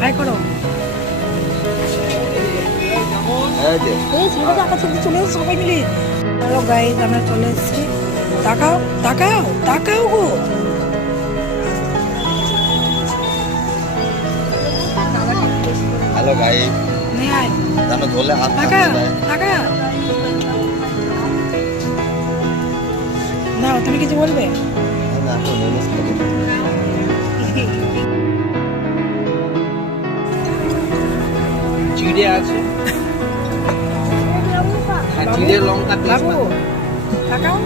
High করো। চলে এসো সবাই মিলে। হ্যালো গাইস, আমরা চলে এসেছি। তাকাও তাকাও তাকাও গো। হ্যালো গাইস, জানো ধরলে হাত তাকা তাকা। না তুমি কিছু বলবে না? চিড়ে আছে, চিড়ে লঙ্কা তাকাও।